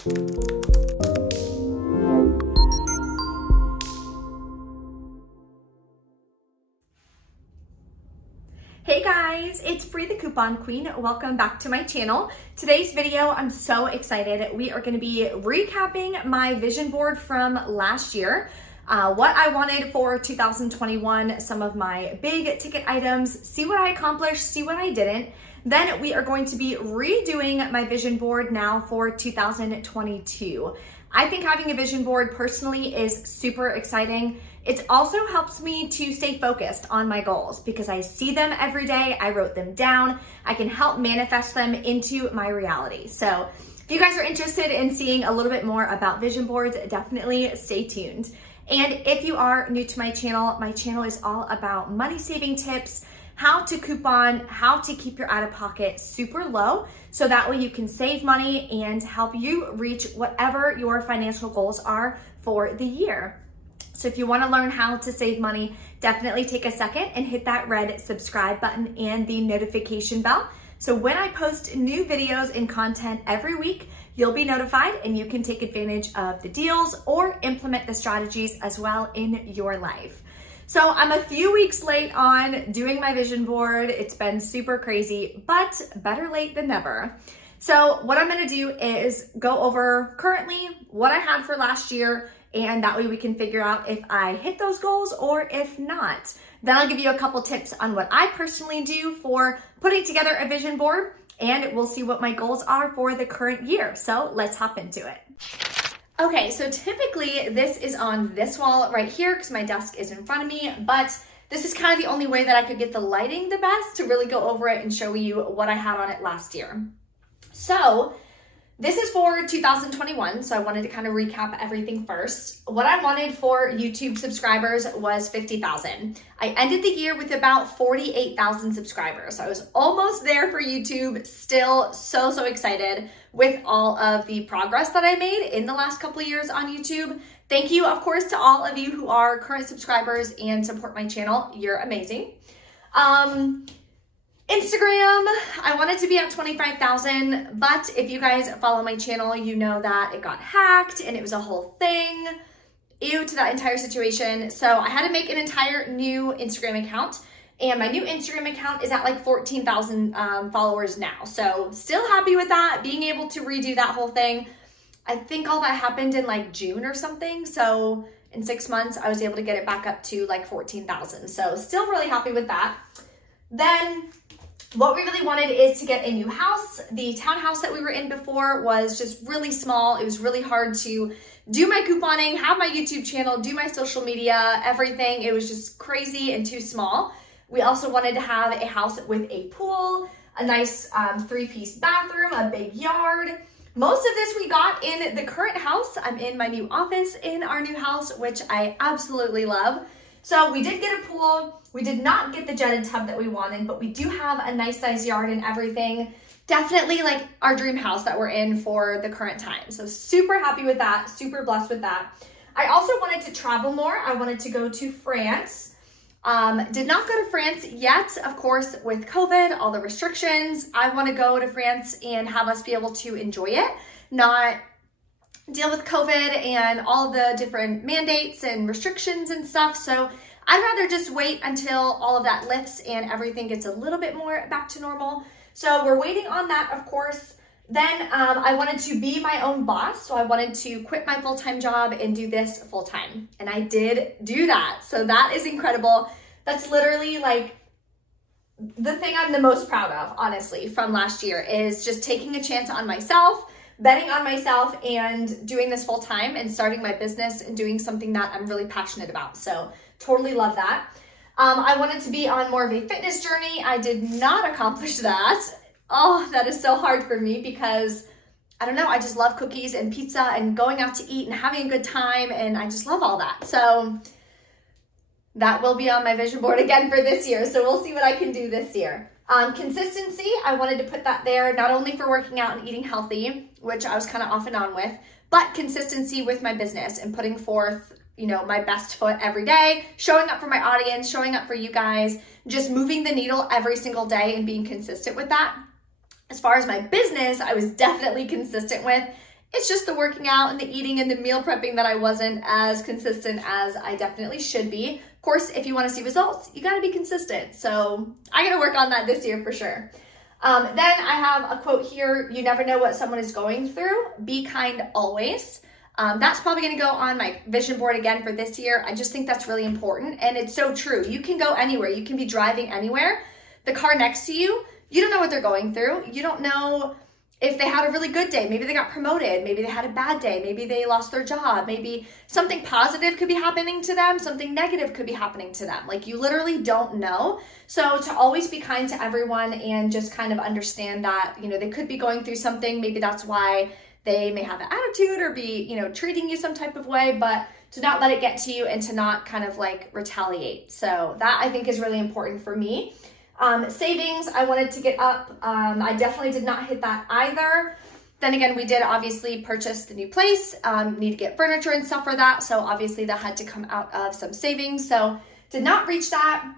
Hey guys, it's Bree the Coupon Queen. Welcome back to my channel. Today's video, I'm so excited. We are going to be recapping my vision board from last year. What I wanted for 2021, some of my big ticket items, see what I accomplished, see what I didn't. Then we are going to be redoing my vision board now for 2022. I think having a vision board personally is super exciting. It also helps me to stay focused on my goals because I see them every day. I wrote them down. I can help manifest them into my reality. So if you guys are interested in seeing a little bit more about vision boards, definitely stay tuned. And if you are new to my channel is all about money saving tips, how to coupon, how to keep your out-of-pocket super low so that way you can save money and help you reach whatever your financial goals are for the year. So if you want to learn how to save money, definitely take a second and hit that red subscribe button and the notification bell. So when I post new videos and content every week, you'll be notified and you can take advantage of the deals or implement the strategies as well in your life. So I'm a few weeks late on doing my vision board. It's been super crazy, but better late than never. So what I'm gonna do is go over currently what I had for last year, and that way we can figure out if I hit those goals or if not. Then I'll give you a couple tips on what I personally do for putting together a vision board, and we'll see what my goals are for the current year. So let's hop into it. Okay, so typically this is on this wall right here because my desk is in front of me, but this is kind of the only way that I could get the lighting the best to really go over it and show you what I had on it last year. So this is for 2021, so I wanted to kind of recap everything first. What I wanted for YouTube subscribers was 50,000. I ended the year with about 48,000 subscribers. So I was almost there for YouTube, still so excited with all of the progress that I made in the last couple of years on YouTube. Thank you, of course, to all of you who are current subscribers and support my channel. You're amazing. Instagram, I wanted to be at 25,000, but if you guys follow my channel, you know that it got hacked and it was a whole thing. Ew to that entire situation. So I had to make an entire new Instagram account, and my new Instagram account is at like 14,000 followers now. So still happy with that, being able to redo that whole thing. I think all that happened in like June or something. So in 6 months, I was able to get it back up to like 14,000. So still really happy with that. Then what we really wanted is to get a new house. The townhouse that we were in before was just really small. It was really hard to do my couponing, have my YouTube channel, do my social media, everything. It was just crazy and too small. We also wanted to have a house with a pool, a nice 3-piece bathroom, a big yard. Most of this we got in the current house. I'm in my new office in our new house, which I absolutely love. So we did get a pool. We did not get the jetted tub that we wanted, but we do have a nice size yard and everything. Definitely like our dream house that we're in for the current time. So super happy with that, super blessed with that. I also wanted to travel more. I wanted to go to France. Did not go to France yet, of course, with COVID, all the restrictions. I want to go to France and have us be able to enjoy it, not deal with COVID and all the different mandates and restrictions and stuff. So I'd rather just wait until all of that lifts and everything gets a little bit more back to normal. So we're waiting on that, of course. Then I wanted to be my own boss. So I wanted to quit my full-time job and do this full-time. And I did do that. So that is incredible. That's literally like the thing I'm the most proud of, honestly, from last year is just taking a chance on myself, betting on myself and doing this full time and starting my business and doing something that I'm really passionate about. So totally love that. I wanted to be on more of a fitness journey. I did not accomplish that. Oh, that is so hard for me because I don't know, I just love cookies and pizza and going out to eat and having a good time, and I just love all that. So that will be on my vision board again for this year. So we'll see what I can do this year. Consistency, I wanted to put that there, not only for working out and eating healthy, which I was kind of off and on with, but consistency with my business and putting forth, you know, my best foot every day, showing up for my audience, showing up for you guys, just moving the needle every single day and being consistent with that. As far as my business, I was definitely consistent with, It's just the working out and the eating and the meal prepping that I wasn't as consistent as I definitely should be. Of course, if you want to see results, you got to be consistent. So I got to work on that this year for sure. Then I have a quote here: you never know what someone is going through. Be kind always. That's probably going to go on my vision board again for this year. I just think that's really important. And it's so true. You can go anywhere. You can be driving anywhere. The car next to you, you don't know what they're going through. You don't know if they had a really good day. Maybe they got promoted. Maybe they had a bad day. Maybe they lost their job. Maybe something positive could be happening to them. Something negative could be happening to them. Like, you literally don't know. So to always be kind to everyone and just kind of understand that, you know, they could be going through something. Maybe that's why they may have an attitude or be, you know, treating you some type of way, but to not let it get to you and to not kind of like retaliate. So that I think is really important for me. Savings, I wanted to get up. I definitely did not hit that either. Then again, we did obviously purchase the new place, need to get furniture and stuff for that. So obviously that had to come out of some savings. So did not reach that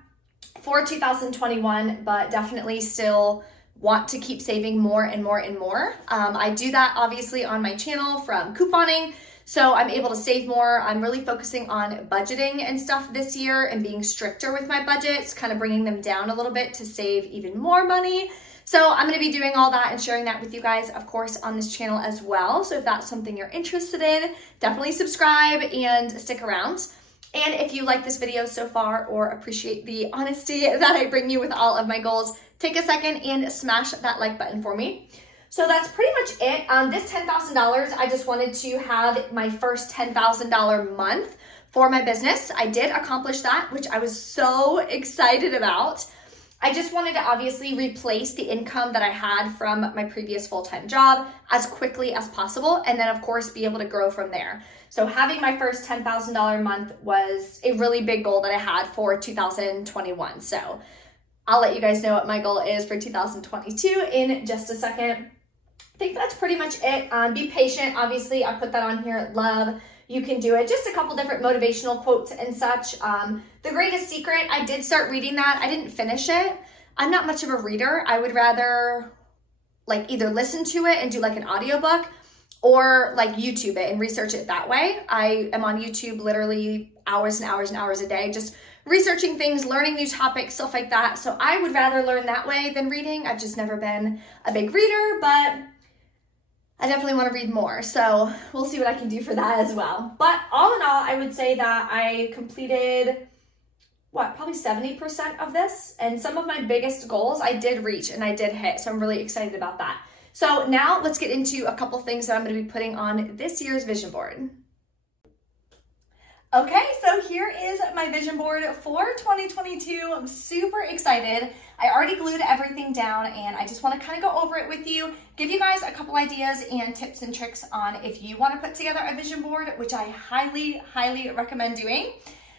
for 2021, but definitely still want to keep saving more and more and more. I do that obviously on my channel from couponing. So I'm able to save more. I'm really focusing on budgeting and stuff this year and being stricter with my budgets, kind of bringing them down a little bit to save even more money. So I'm going to be doing all that and sharing that with you guys, of course, on this channel as well. So if that's something you're interested in, definitely subscribe and stick around. And if you like this video so far or appreciate the honesty that I bring you with all of my goals, take a second and smash that like button for me. So that's pretty much it. This $10,000, I just wanted to have my first $10,000 month for my business. I did accomplish that, which I was so excited about. I just wanted to obviously replace the income that I had from my previous full-time job as quickly as possible, and then of course be able to grow from there. So having my first $10,000 month was a really big goal that I had for 2021. So I'll let you guys know what my goal is for 2022 in just a second. I think that's pretty much it. Be patient. Obviously, I put that on here. Love, you can do it. Just a couple different motivational quotes and such. The Greatest Secret, I did start reading that. I didn't finish it. I'm not much of a reader. I would rather like either listen to it and do like an audiobook or like YouTube it and research it that way. I am on YouTube literally hours and hours and hours a day, just researching things, learning new topics, stuff like that. So I would rather learn that way than reading. I've just never been a big reader, but I definitely want to read more. So we'll see what I can do for that as well. But all in all, I would say that I completed, probably 70% of this. And some of my biggest goals I did reach and I did hit. So I'm really excited about that. So now let's get into a couple things that I'm going to be putting on this year's vision board. Okay, so here is my vision board for 2022. I'm super excited. I already glued everything down and I just want to kind of go over it with you, give you guys a couple ideas and tips and tricks on if you want to put together a vision board, which I highly, highly recommend doing.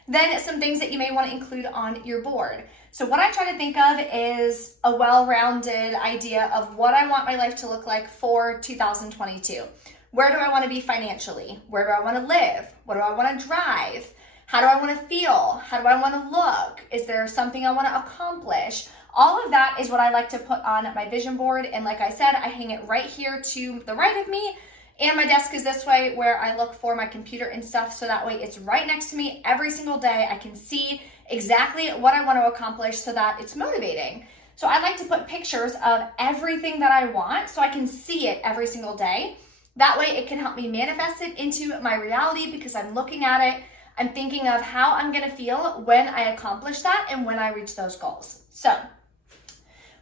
Then some things that you may want to include on your board. So what I try to think of is a well-rounded idea of what I want my life to look like for 2022. Where do I want to be financially? Where do I want to live? What do I want to drive? How do I want to feel? How do I want to look? Is there something I want to accomplish? All of that is what I like to put on my vision board. And like I said, I hang it right here to the right of me. And my desk is this way where I look for my computer and stuff. So that way it's right next to me every single day. I can see exactly what I want to accomplish so that it's motivating. So I like to put pictures of everything that I want so I can see it every single day. That way it can help me manifest it into my reality because I'm looking at it. I'm thinking of how I'm going to feel when I accomplish that and when I reach those goals. So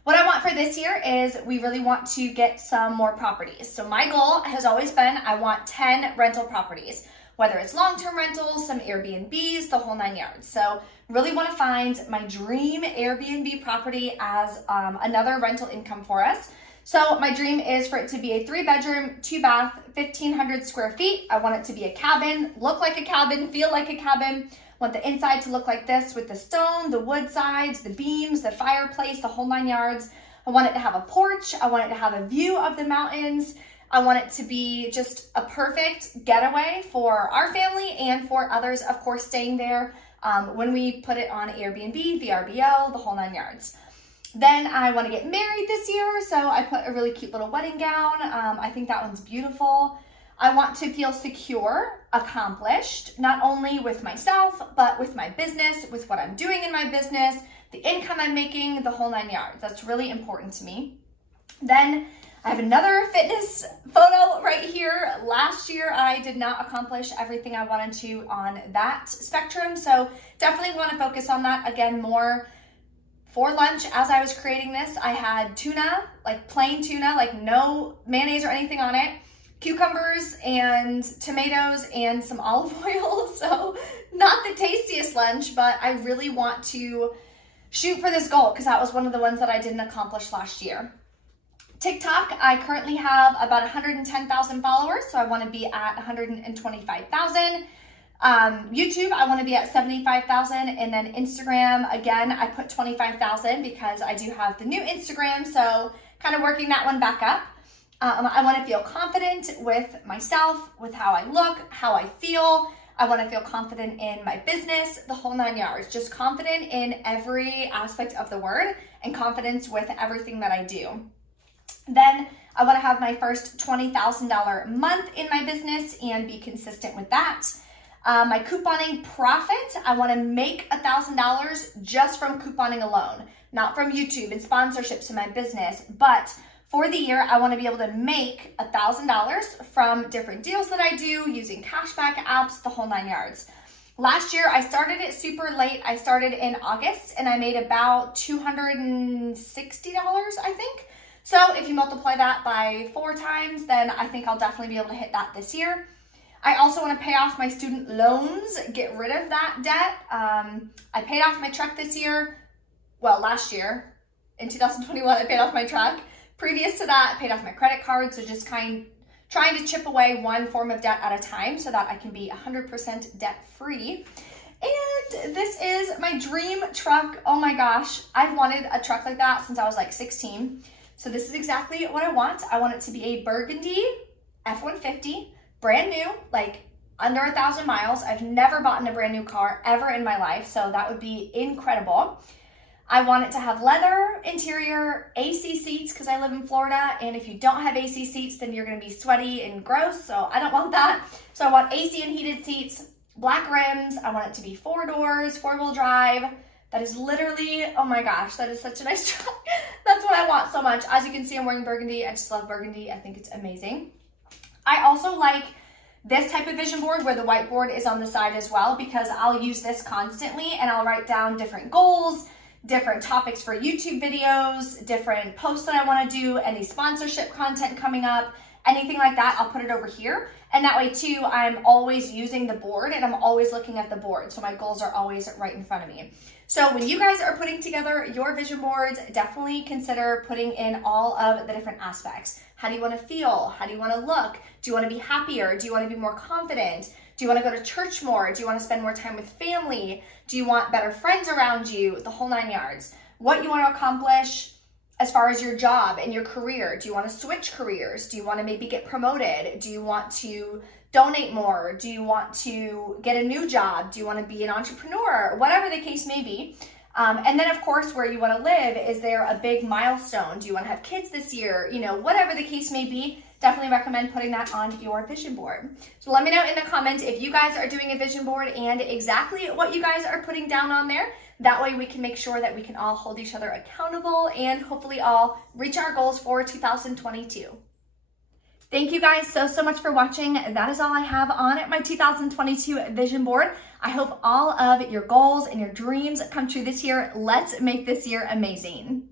what I want for this year is we really want to get some more properties. So my goal has always been I want 10 rental properties, whether it's long-term rentals, some Airbnbs, the whole 9 yards. So really want to find my dream Airbnb property as another rental income for us. So my dream is for it to be a 3-bedroom, 2-bath, 1,500 square feet. I want it to be a cabin, look like a cabin, feel like a cabin. I want the inside to look like this with the stone, the wood sides, the beams, the fireplace, the whole 9 yards. I want it to have a porch. I want it to have a view of the mountains. I want it to be just a perfect getaway for our family and for others, of course, staying there when we put it on Airbnb, VRBO, the whole 9 yards. Then I want to get married this year, so I put a really cute little wedding gown. I think that one's beautiful. I want to feel secure, accomplished, not only with myself, but with my business, with what I'm doing in my business, the income I'm making, the whole 9 yards. That's really important to me. Then I have another fitness photo right here. Last year, I did not accomplish everything I wanted to on that spectrum. So definitely want to focus on that again more. For lunch, as I was creating this, I had tuna, like plain tuna, like no mayonnaise or anything on it, cucumbers and tomatoes and some olive oil. So not the tastiest lunch, but I really want to shoot for this goal because that was one of the ones that I didn't accomplish last year. TikTok, I currently have about 110,000 followers, so I want to be at 125,000. YouTube, I want to be at 75,000, and then Instagram, again, I put 25,000 because I do have the new Instagram, so kind of working that one back up. I want to feel confident with myself, with how I look, how I feel. I want to feel confident in my business, the whole 9 yards, just confident in every aspect of the word and confidence with everything that I do. Then I want to have my first $20,000 month in my business and be consistent with that. My couponing profit, I want to make $1,000 just from couponing alone, not from YouTube and sponsorships in my business, but for the year, I want to be able to make $1,000 from different deals that I do using cashback apps, the whole 9 yards. Last year, I started it super late. I started in August and I made about $260, I think. So if you multiply that by 4 times, then I think I'll definitely be able to hit that this year. I also want to pay off my student loans, get rid of that debt. I paid off my truck this year. Well, last year, in 2021, I paid off my truck. Previous to that, I paid off my credit card. So just trying to chip away one form of debt at a time so that I can be 100% debt free. And this is my dream truck. Oh my gosh, I've wanted a truck like that since I was like 16. So this is exactly what I want. I want it to be a burgundy F-150, brand new, like under 1,000 miles. I've never bought a brand new car ever in my life, so that would be incredible. I want it to have leather interior, AC seats because I live in Florida, and if you don't have AC seats, then you're going to be sweaty and gross, so I don't want that. So I want AC and heated seats, black rims. I want it to be 4 doors, 4-wheel drive. That is literally, oh my gosh, that is such a nice truck. That's what I want so much. As you can see, I'm wearing burgundy. I just love burgundy. I think it's amazing. I also like this type of vision board where the whiteboard is on the side as well, because I'll use this constantly and I'll write down different goals, different topics for YouTube videos, different posts that I want to do, any sponsorship content coming up, anything like that. I'll put it over here. And that way too, I'm always using the board and I'm always looking at the board. So my goals are always right in front of me. So when you guys are putting together your vision boards, definitely consider putting in all of the different aspects. How do you want to feel? How do you want to look? Do you want to be happier? Do you want to be more confident? Do you want to go to church more? Do you want to spend more time with family? Do you want better friends around you? The whole 9 yards. What you want to accomplish as far as your job and your career. Do you want to switch careers? Do you want to maybe get promoted? Do you want to donate more? Do you want to get a new job? Do you want to be an entrepreneur? Whatever the case may be. And then of course, where you want to live, is there a big milestone? Do you want to have kids this year? You know, whatever the case may be, definitely recommend putting that on your vision board. So let me know in the comments if you guys are doing a vision board and exactly what you guys are putting down on there. That way we can make sure that we can all hold each other accountable and hopefully all reach our goals for 2022. Thank you guys so much for watching. That is all I have on my 2022 vision board. I hope all of your goals and your dreams come true this year. Let's make this year amazing.